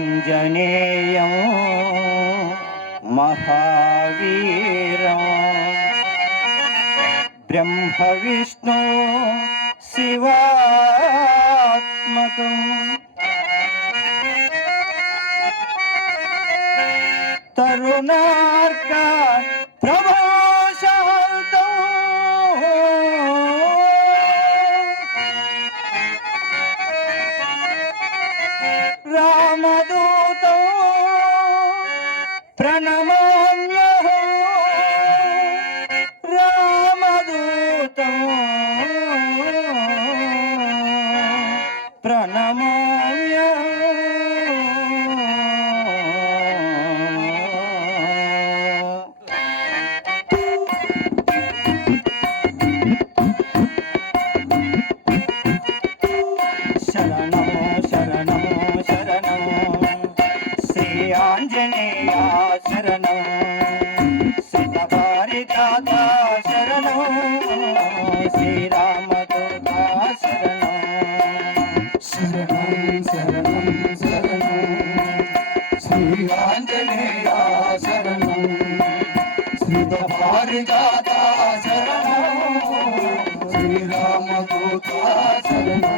ఆంజనేయం మహావీరం బ్రహ్మ విష్ణు శివాత్మకం తరుణార్క ప్రభాశాంతం రామదూతం ప్రణమామ్యహం రామదూతం ప్రణమామ్యహం ఆంజనేయ శరణం సీతారిజాత శరణం శ్రీరామదూత శరణం శరణం శరణం శరణం శ్రీ ఆంజనేయ శరణం సీతారిజాత శరణం శ్రీరామదూత శరణం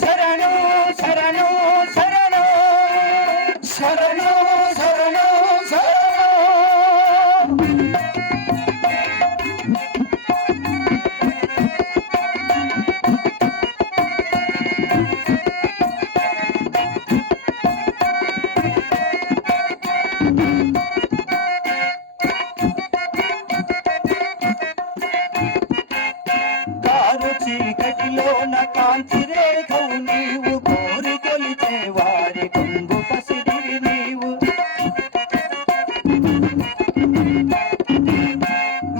శరణం శరణం శరణం శరణం శరణం కారు చీకటిలోన కాంతి రేఖవు నీవు కోరి కొలిచే వారి కొంగు పసిడివి నీవు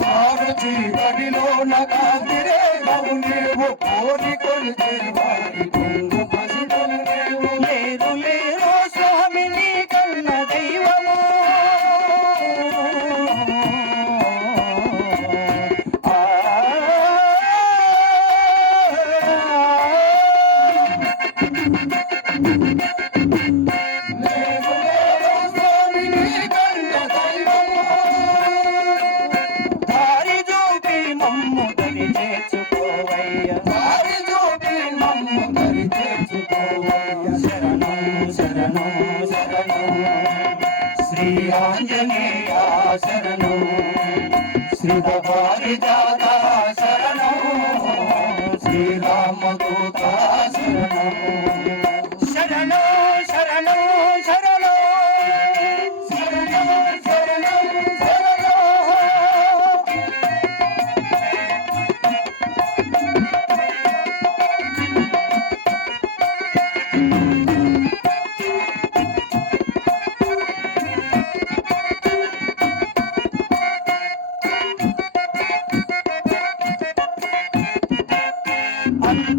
కారు చీకటిలోన కాంతి రేఖవు నీవు కోరి కొలిచే వారి కొంగు పసిడివి నీవు లేరు లేరు స్వామి నీ కన్న దైవము దారి చూపి మమ్ము దరి చేర్చుకోవయ్య దారి చూపి మమ్ము దరి చేర్చుకోవయ్య శరణం శరణం శరణం శ్రీ ఆంజనేయ శరణం శ్రీపారిజాత శరణం శ్రీరామదూత శరణం శరణం శరణం శరణం శరణం శరణం శరణం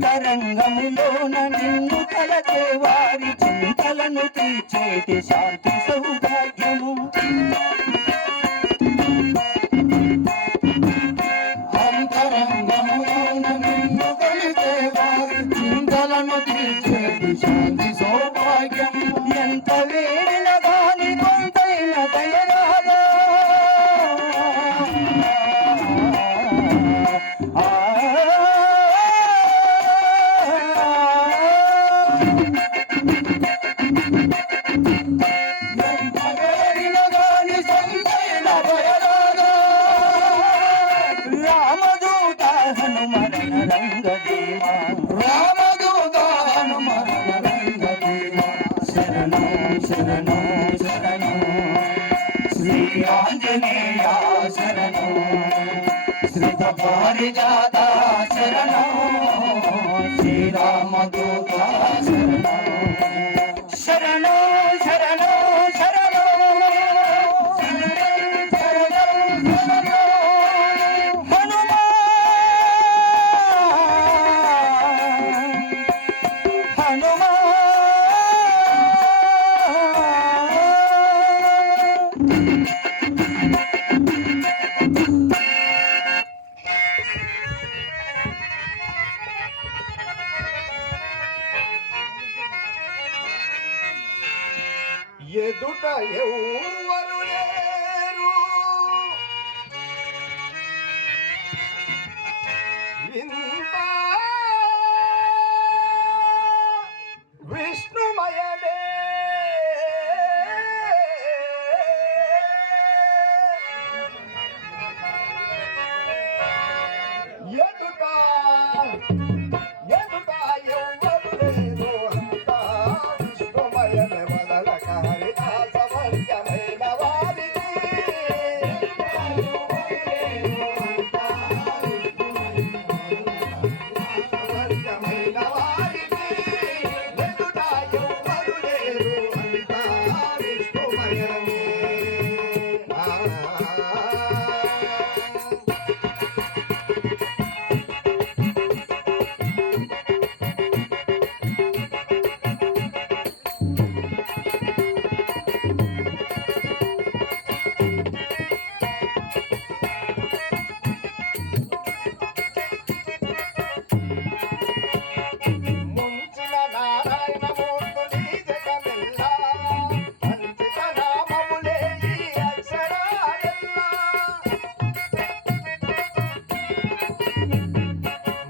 అంతరంగములోన నిన్ను తలచే వారి చింతలను తీర్చేటి శాంతి సౌభాగ్యము అంతరంగములోన నిన్ను తలచే వారి చింతలను తీర్చేటి శాంతి సౌభాగ్యము ఎంత వేడిన గాని కొంతైన దయరాగా రామదూత హనుమరణ రంగధీమా రామదూత హనుమరణ రంగధీమా శరణం శరణం శరణం శ్రీ ఆంజనేయ శరణం శ్రీపారిజాత శరణం శ్రీరామదూత శరణం శరణం శరణం శరణం ఎదుట ఎవ్వరు లేరు ఇంత విష్ణుమయమే ఎదుట ఎదుట ఎవ్వరు లేరు అంతా విష్ణుమయమే వదలక హరిదాసవర్గమైన వారికి వర్గమైన వారికి ఎదుట ఎవ్వరు లేరు అంతా విష్ణుమయమే ముంచిన నారాయణ మూర్తుని జగమెల్లా అంచిత నామములే ఈ అక్షరాలెల్లా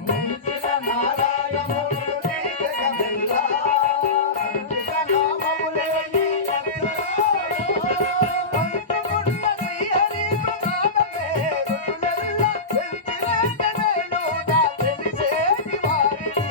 ముంచిన నారాయణ మూర్తుని జగమెల్లా అంచిత నామములే ఈ అక్షరాలెల్లా పంచుకున్న శ్రీహరి ప్రసాదమే రుచులెల్లా పెంచిలేకనేను నా తెలిసేటి వారికి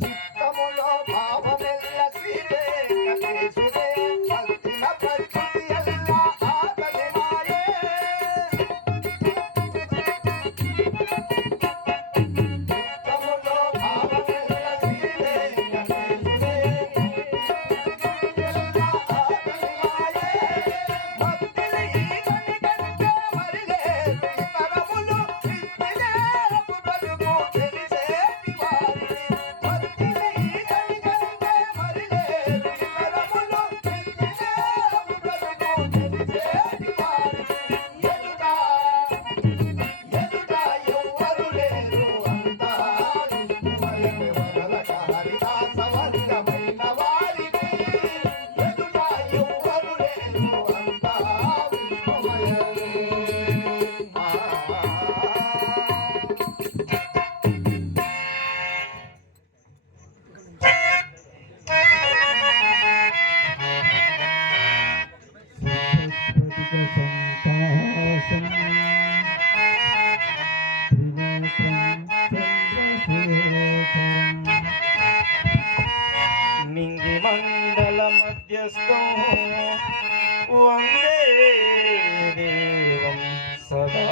చిత్తములో భావమెల్ల శ్రీ వెంకటేశుడే భక్తిన ప్రకృతి ఎల్లా ఆకలి మాయే చిత్తములో భావమెల్ల శ్రీ వెంకటేశుడే ఎల్లా ఆకలి మాయే భక్తిని ఈతని కంటే మరిలేదు ఇతరములు విత్తిలేరపు బతుకు తెలిసేటి వారిని భక్తిని ఈతని కంటే మరిలేదు ఇతరములు విత్తిలేరపు బతుకు తెలిసేటి వారిని ఎదుట ఎదుట ఎవ్వరు లేరు అంతా విష్ణుమయమే వదలక హరిదాసవర్గమైన వారికి ఎదుట ఎవ్వరు లేరు అంతా విష్ణుమయమే నింగి మండల మధ్యస్థం వందే దేవం సదా